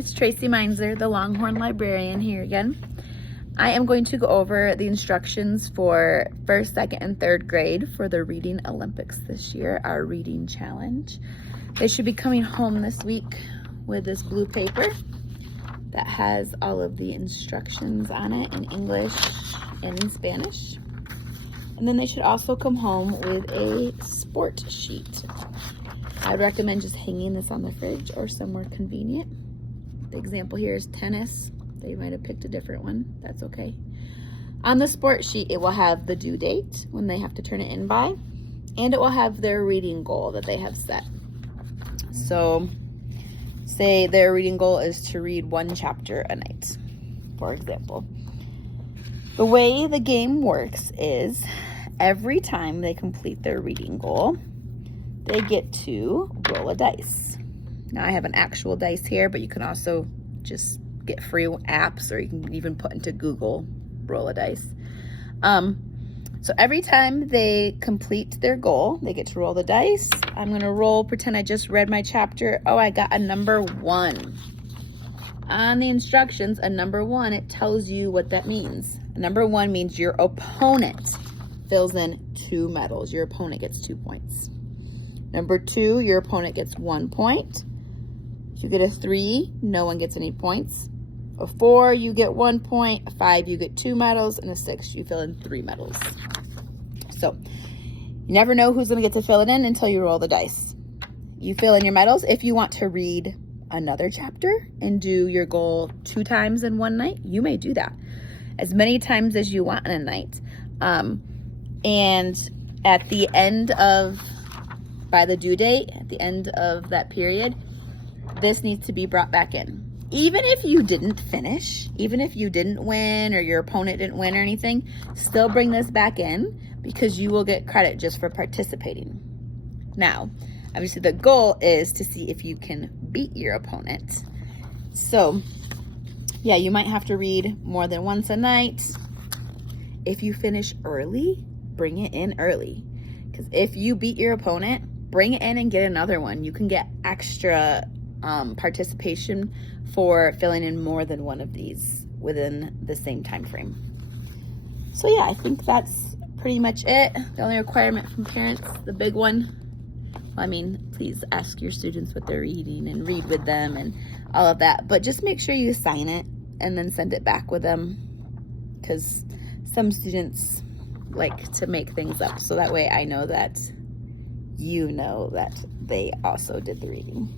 It's Tracy Meinzer, the Longhorn Librarian here again. I am going to go over the instructions for first, second, and third grade for the Reading Olympics this year, our reading challenge. They should be coming home this week with this blue paper that has all of the instructions on it in English and in Spanish. And then they should also come home with a sport sheet. I would recommend just hanging this on the fridge or somewhere convenient. The example here is tennis. They might have picked a different one. That's okay. On the sport sheet, it will have the due date when they have to turn it in by, and it will have their reading goal that they have set. So say their reading goal is to read 1 chapter a night, for example. The way the game works is every time they complete their reading goal, they get to roll a dice. Now I have an actual dice here, but you can also just get free apps, or you can even put into Google roll a dice. So every time they complete their goal, they get to roll the dice. I'm gonna roll, pretend I just read my chapter. Oh, I got a number 1. On the instructions, a number 1, it tells you what that means. A number 1 means your opponent fills in 2 medals. Your opponent gets 2 points. Number 2, your opponent gets 1 point. If you get a 3, no one gets any points. A 4, you get 1 point. A 5, you get 2 medals. And a 6, you fill in 3 medals. So you never know who's gonna get to fill it in until you roll the dice. You fill in your medals. If you want to read another chapter and do your goal 2 times in one night, you may do that as many times as you want in a night. And at the end of, by the due date, at the end of that period, this needs to be brought back in. Even if you didn't finish, even if you didn't win or your opponent didn't win or anything, still bring this back in because you will get credit just for participating. Now, obviously the goal is to see if you can beat your opponent. So yeah, you might have to read more than once a night. If you finish early, bring it in early. Because if you beat your opponent, bring it in and get another one. You can get extra participation for filling in more than one of these within the same time frame. So yeah, I think that's pretty much it. The only requirement from parents, the big one, well, I mean, please ask your students what they're reading and read with them and all of that, but just make sure you sign it and then send it back with them, because some students like to make things up, so that way I know that you know that they also did the reading.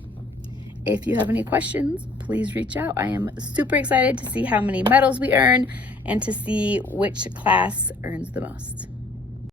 If you have any questions, please reach out. I am super excited to see how many medals we earn and to see which class earns the most.